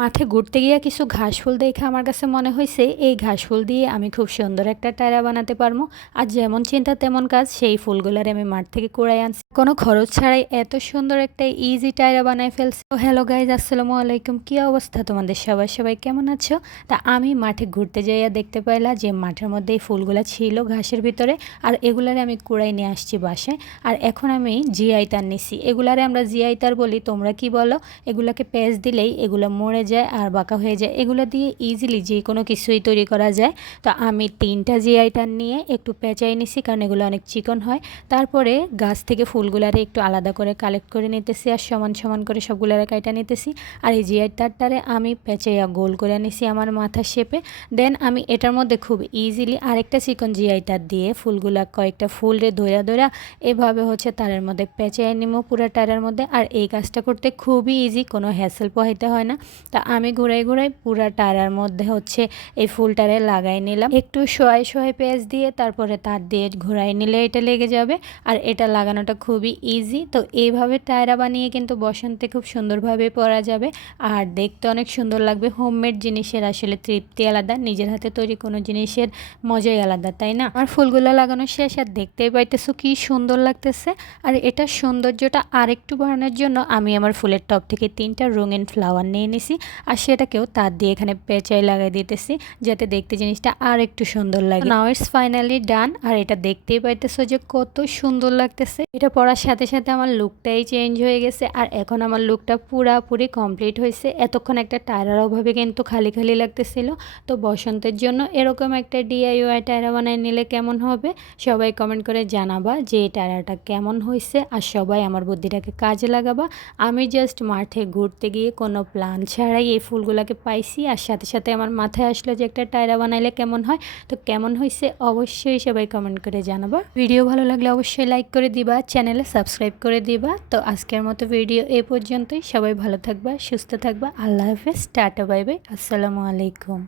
মাঠে ঘুরতে গিয়ে কিছু ঘাস ফুল দেখে আমার কাছে মনে হয়েছে এই ঘাস ফুল দিয়ে আমি খুব সুন্দর একটা টায়রা বানাতে পারবো। আর যেমন চিন্তা তেমন কাজ, সেই ফুলগুলার আমি মাঠ থেকে কুড়াই আনছি, কোনো খরচ ছাড়াই এত সুন্দর একটা ইজি টায়রা বানাই ফেলছি। তো হ্যালো গাইজ, আসসালামু আলাইকুম। কি অবস্থা তোমাদের সবাই কেমন আছো? তা আমি মাঠে ঘুরতে যাইয়া দেখতে পাইলা যে মাঠের মধ্যে এই ফুলগুলা ছিল ঘাসের ভিতরে, আর এগুলারে আমি কুড়াই নিয়ে আসছি বাসায়। আর এখন আমি জিআই তার নিছি, এগুলারে আমরা জিআই তার বলি, তোমরা কি বলো? এগুলাকে পেঁচ দিলেই এগুলো মরে যায় আর বাঁকা হয়ে যায়। এগুলো দিয়ে ইজিলি যে কোনো কিছুই তৈরি করা যায়। তো আমি 3টা জিআই তার নিয়ে একটু পেঁচাই নিছি, কারণ এগুলো অনেক চিকন হয়। তারপরে গাছ থেকে ফুলগুলারে একটু আলাদা করে কালেক্ট করে নিতেছি, আর সমান সমান করে সবগুলারে কাইটা নিতেছি। আর এই জিআই তারটারে আমি পেঁচাইয়া গোল করে নিছি আমার মাথার শেপে। দেন আমি এটার মধ্যে খুব ইজিলি আরেকটা চিকন জিআই তার দিয়ে ফুলগুলা কয়েকটা ফুলরে ধইরা ধইরা এভাবে তারের মধ্যে পেঁচাই নিমো পুরো টারের মধ্যে। আর এই কাজটা করতে খুবই ইজি, কোনো হ্যাসেল পোহাইতে হয় না। তা আমি ঘুরাই ঘুরাই পুরা টারার মধ্যে এই ফুলটারে লাগাই নিলাম, একটু শোয়াই পেঁয়াজ দিয়ে, তারপরে তার দিয়ে ঘুরাই নিলে এটা লেগে যাবে। আর এটা লাগানোটা খুবই ইজি। তো এইভাবে টায়রা বানিয়ে কিন্তু বসন্তে খুব সুন্দরভাবে পরা যাবে, আর দেখতে অনেক সুন্দর লাগবে। হোমমেড জিনিসের আসলে তৃপ্তি আলাদা, নিজের হাতে তৈরি কোনো জিনিসের মজাই আলাদা, তাই না? আমার ফুলগুলো লাগানো শেষ, আর দেখতেই পাইতেছো কি সুন্দর লাগতেছে। আর এটা সৌন্দর্যটা আরেকটু বাড়ানোর জন্য আমি আমার ফুলের টব থেকে 3টা রঙিন ফ্লাওয়ার নিয়ে নিছি, আর সেটাকেও তার দিয়ে এখানে পেঁচাই লাগাই দিতেছি, যাতে দেখতে জিনিসটা আর একটু সুন্দর লাগে। নাও ইটস ফাইনালি ডান। আর এটা দেখতেই পাইতেছো যে কত সুন্দর লাগতেছে। এটা পরার সাথে সাথে আমার লুকটাই চেঞ্জ হয়ে গেছে, আর এখন আমার লুকটা পুরাপুরি কমপ্লিট হয়েছে। এতক্ষণ একটা টায়রার অভাবে কিন্তু খালি খালি লাগতেছিল। তো বসন্তের জন্য এরকম একটা ডিআইওয়াই টায়রা বানাই নিলে কেমন হবে? সবাই কমেন্ট করে জানাবা যে এই টায়রাটা কেমন হয়েছে, আর সবাই আমার বুদ্ধিটাকে কাজে লাগাবা। আমি জাস্ট মাঠে ঘুরতে গিয়ে কোনো প্ল্যান ছাড়াই এই ফুলগুলোকে পাইছি, আর সাথে সাথে আমার মাথায় আসলো যে একটা টায়রা বানাইলে কেমন হয়। তো কেমন হয়েছে অবশ্যই সবাই কমেন্ট করে জানাবা। ভিডিও ভালো লাগলে অবশ্যই লাইক করে দিবা, চ্যানেলে সাবস্ক্রাইব করে দিবা। তো আজকের মতো ভিডিও এই পর্যন্তই। সবাই ভালো থাকবা, সুস্থ থাকবা। আল্লাহ হাফেজ, টাটা, বাই বাই, আসসালামু আলাইকুম।